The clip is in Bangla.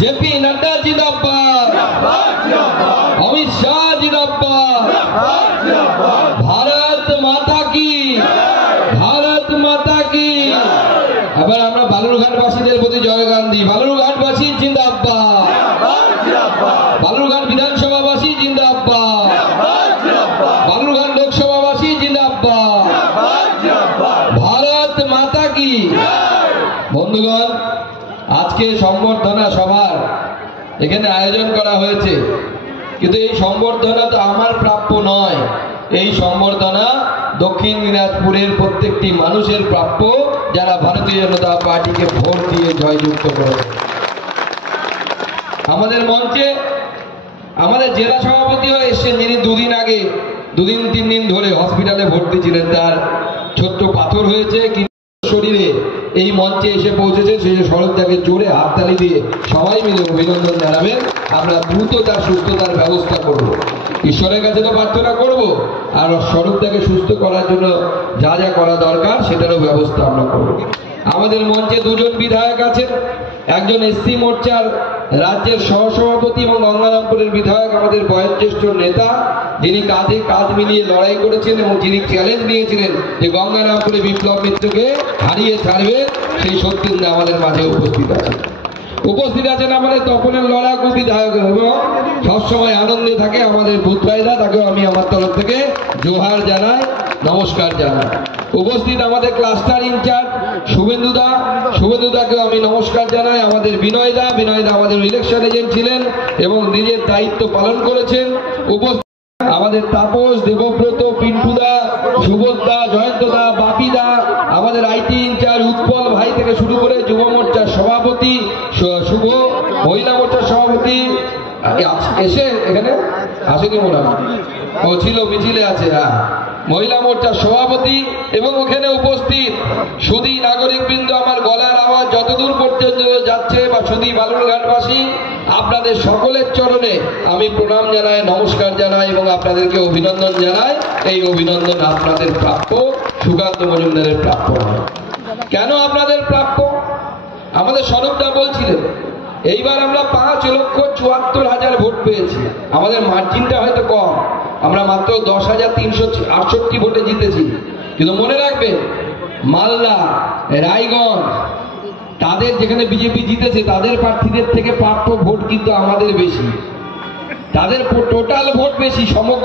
जेपी नड्डा जिंदाबाद। अमित शाह जिंदाबाद, भारत माता की, भारत माता की। এবার আমরা বালুরঘাটবাসীদের প্রতি জয়গান দিই। বালুরঘাটবাসী জিন্দাবাদ, বালুরঘাট বিধানসভাবাসী জিন্দাবাদ, বালুরঘাট লোকসভাবাসী জিন্দাবাদ, ভারত মাতা কি। বন্ধুগণ, আজকে সম্বর্ধনা সভার এখানে আয়োজন করা হয়েছে, কিন্তু এই সম্বর্ধনা তো আমার প্রাপ্য নয়। এই সম্বর্ধনা দক্ষিণ দিনাজপুরের প্রত্যেকটি মানুষের প্রাপ্য, যারা ভারতীয় জনতা পার্টিকে ভোট দিয়ে জয়যুক্ত করে। আমাদের মঞ্চে আমাদের জেলা সভাপতি হয়ে এসছেন, যিনি দুদিন আগে 2-3 দিন ধরে হসপিটালে ভর্তি ছিলেন। তার ছোট্ট পাথর হয়েছে, কিন্তু শরীরে এই মঞ্চে এসে পৌঁছেছে। সেই স্বরূপদাকে জোরে হাততালি দিয়ে সবাই মিলে অভিনন্দন জানাবেন। আমরা দ্রুত তার সুস্থতার ব্যবস্থা করব, ঈশ্বরের কাছে তো প্রার্থনা করব, আর স্বরূপদাকে সুস্থ করার জন্য যা যা করা দরকার সেটারও ব্যবস্থা আমরা করব। আমাদের মঞ্চে 2 জন বিধায়ক আছেন, একজন এসসি মোর্চার রাজ্যের সহসভাপতি এবং গঙ্গারামপুরের বিধায়ক, আমাদের বয়োজ্যেষ্ঠ নেতা, যিনি কাঁধে কাঁধ মিলিয়ে লড়াই করেছেন এবং যিনি চ্যালেঞ্জ নিয়েছিলেন যে গঙ্গারামপুরে বিপ্লব মিত্রকে হারিয়ে ছাড়বে, সেই সত্যেন্দ্র আমাদের মাঝে উপস্থিত আছেন। উপস্থিত আছেন আমাদের তপনের লড়াকু বিধায়ক, এবং সবসময় আনন্দে থাকে আমাদের বুধ ভাইদা, তাকেও আমি আমার তরফ থেকে জোহার জানাই, নমস্কার জানাই। উপস্থিত আমাদের ক্লাস্টার ইনচার্জ শুভেন্দুদা, শুভেন্দুদাকেও আমি নমস্কার জানাই। আমাদের বিনয়দা, বিনয়দা আমাদের ইলেকশন এজেন্ট ছিলেন এবং নিজের দায়িত্ব পালন করেছেন। উপস্থিত আমাদের তাপস, দেবব্রত, পিন্টুদা, সুবোধদা, জয়ন্তদা, বাপিদা, আমাদের আইটি ইনচার্জ উৎপল ভাই থেকে শুরু করে যুব মোর্চার সভাপতি শুভ, মহিলা মোর্চার সভাপতি এসে এখানে আসেনি মনে হয়, ও ছিল মিছিলে আছে, হ্যাঁ, মহিলা মোর্চার সভাপতি এবং ওখানে উপস্থিত সুধী নাগরিকবৃন্দ। আমার গলার আওয়াজ যতদূর পর্যন্ত যাচ্ছে, বা সুধী বালুরঘাটবাসী, আপনাদের সকলের চরণে আমি প্রণাম জানাই, নমস্কার জানাই এবং আপনাদেরকে অভিনন্দন জানাই। এই অভিনন্দন আপনাদের প্রাপ্য, সুকান্ত মজুমদারের প্রাপ্য নয়। কেন আপনাদের প্রাপ্য? আমাদের স্বরূপদা বলছিলেন এইবার আমরা 5,74,000 ভোট পেয়েছি। আমাদের মার্জিনটা হয়তো কম, আমরা মাত্র 10,368 ভোটে জিতেছি। কিন্তু মনে রাখবেন, মালদা, রায়গঞ্জ, তাদের যেখানে বিজেপি জিতেছে তাদের প্রার্থীদের থেকে প্রাপ্য ভোট কিন্তু আমাদের বেশি, তাদের টোটাল ভোট বেশি সমগ্র